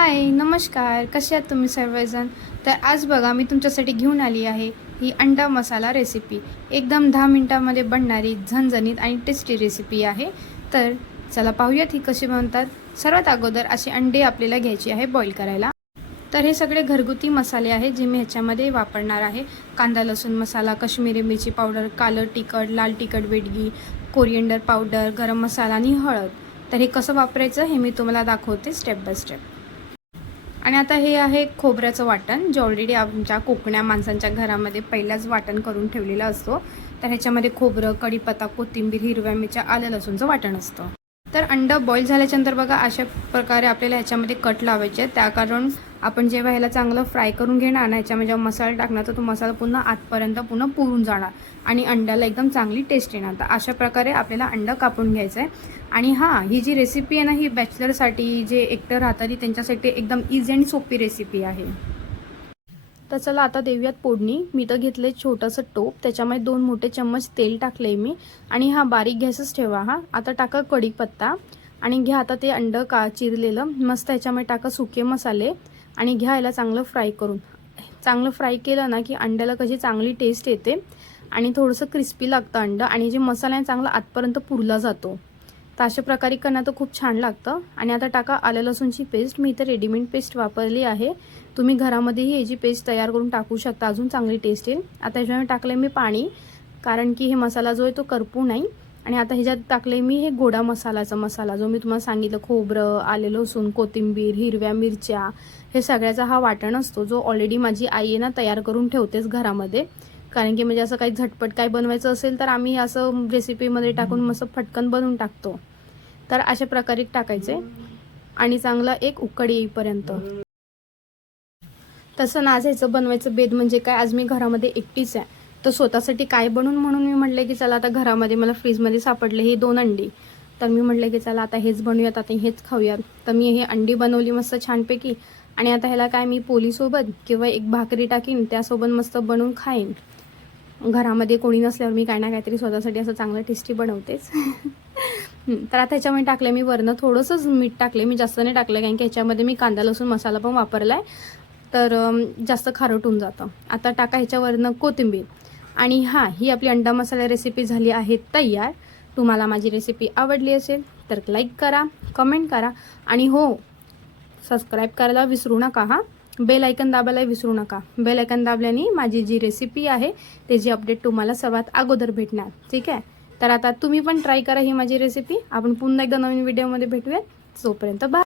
हाय नमस्कार. कसे आहात तुम्ही सर्वजण? तर आज बघा मी तुमच्यासाठी घेऊन आली आहे ही अंडा मसाला रेसिपी एकदम दहा मिनटामध्ये बनणारी झणझणीत आणि टेस्टी रेसिपी आहे. तर चला पाहूयात ही कशी बनतात. सर्वात अगोदर असे अंडे आपल्याला घ्यायचे आहे बॉईल करायला. तर हे सगळे घरगुती मसाले आहेत जे मी ह्याच्यामध्ये वापरणार आहे. कांदा लसूण मसाला कश्मीरी मिरची पावडर कालं तिखट लाल तिखट वेटगी कोरिएंडर पावडर गरम मसाला आणि हळद. तर हे कसं वापरायचं हे मी तुम्हाला दाखवते स्टेप बाय स्टेप आणि आता हे आहे खोबऱ्याचं वाटण. जे ऑलरेडी आमच्या कोकण्या माणसांच्या घरामध्ये पहिल्याच वाटण करून ठेवलेलं असतो. तर ह्याच्यामध्ये खोबरं कढीपत्ता कोथिंबीर हिरव्या मिरच्या आलं लसूणचं वाटण असतं. तर अंडं बॉईल झाल्याच्यानंतर बघा अशा प्रकारे आपल्याला ह्याच्यामध्ये कट लावायचे आहेत. त्या कारण आपण जेव्हा ह्याला चांगलं फ्राय करून घेणार ना ह्याच्यामध्ये जेव्हा मसाला टाकणार तर तो मसाला पुन्हा आतपर्यंत पुन्हा पुरून जाणार आणि अंड्याला एकदम चांगली टेस्ट येणार. तर अशा प्रकारे आपल्याला अंडं कापून घ्यायचं आहे आणि हां ही जी रेसिपी आहे ना ही बॅचलरसाठी जे एकटं राहतात ती त्यांच्यासाठी एकदम इझी आणि सोपी रेसिपी आहे. तर चला आता देऊयात फोडणी. मी तर घेतले छोटंसं टोप. त्याच्यामध्ये दोन मोठे चम्मच तेल टाकले मी. आणि हा बारीक गॅसच ठेवा हा. आता टाका कढीपत्ता. आणि घ्या आता ते अंडं का चिरलेलं. मस्त त्याच्यामध्ये टाका सुके मसाले. आणि घ्या याला चांगलं फ्राय करून. चांगलं फ्राय केलं ना की अंड्याला कशी चांगली टेस्ट येते. आणि थोडंसं क्रिस्पी लागतं अंडं. आणि जे मसाला आहे चांगला आतपर्यंत पुरला जातो. तर अशा प्रकारे करणं तर खूप छान लागतं. आणि आता टाका आलं लसूणची पेस्ट. मी इथं रेडीमेड पेस्ट वापरली आहे. तुम्ही घरामध्येही याची पेस्ट तयार करून टाकू शकता. अजून चांगली टेस्ट येईल. आता ह्याच्यामध्ये टाकलं मी पाणी कारण की हे मसाला जो आहे तो करपू नाही. आणि आता ह्याच्यात टाकले मी हे गोडा मसालाचा मसाला जो मी तुम्हाला सांगितलं खोबरं आले लसूण कोथिंबीर हिरव्या मिरच्या हे सगळ्याचा हा वाटण असतो जो ऑलरेडी माझी आई आहे ना तयार करून ठेवतेच घरामध्ये. कारण की म्हणजे असं काही झटपट काय बनवायचं असेल तर आम्ही असं रेसिपीमध्ये टाकून मस्त फटकन बनवून टाकतो. तर अशा प्रकारे टाकायचे. आणि चांगला एक उकड येईपर्यंत. तसं नाचायचं बनवायचं बेद म्हणजे काय? आज मी घरामध्ये एकटीच आहे. तर स्वतःसाठी काय बनवून म्हणून मी म्हटलं की चला आता घरामध्ये मला फ्रीजमध्ये सापडले हे दोन अंडी. तर मी म्हटलं की चला आता हेच बनवूयात आता हेच खाऊयात. तर मी हे अंडी बनवली मस्त छानपैकी. आणि आता ह्याला काय मी पोलीसोबत किंवा एक भाकरी टाकीन त्यासोबत मस्त बनवून खाईन. घरामध्ये कोणी नसल्यावर मी काय ना काहीतरी स्वतःसाठी असं चांगलं टेस्टी बनवतेच. तर आता ह्याच्यामध्ये टाकले मी वरनं थोडंसंच मीठ टाकले मी जास्त नाही टाकलं कारण की ह्याच्यामध्ये मी कांदा लसूण मसाला पण वापरला आहे तर जास्त खारट होऊन जातं. आता टाका ह्याच्यावरनं कोथिंबीर. आणि हां ही आपली अंडा मसाला रेसिपी झाली आहे तयार. तुम्हाला माझी रेसिपी आवडली असेल तर लाईक करा कमेंट करा. आणि हो सबस्क्राईब करायला विसरू नका हां. बेल ऐकन दाबायला विसरू नका. बेल ऐकन दाबल्याने माझी जी रेसिपी आहे त्याची अपडेट तुम्हाला सर्वात अगोदर भेटणार. ठीक आहे? तर आता तुम्ही पण ट्राय करा ही माझी रेसिपी आपण पुन्हा एकदा नवीन व्हिडिओमध्ये भेटूयात. जोपर्यंत बा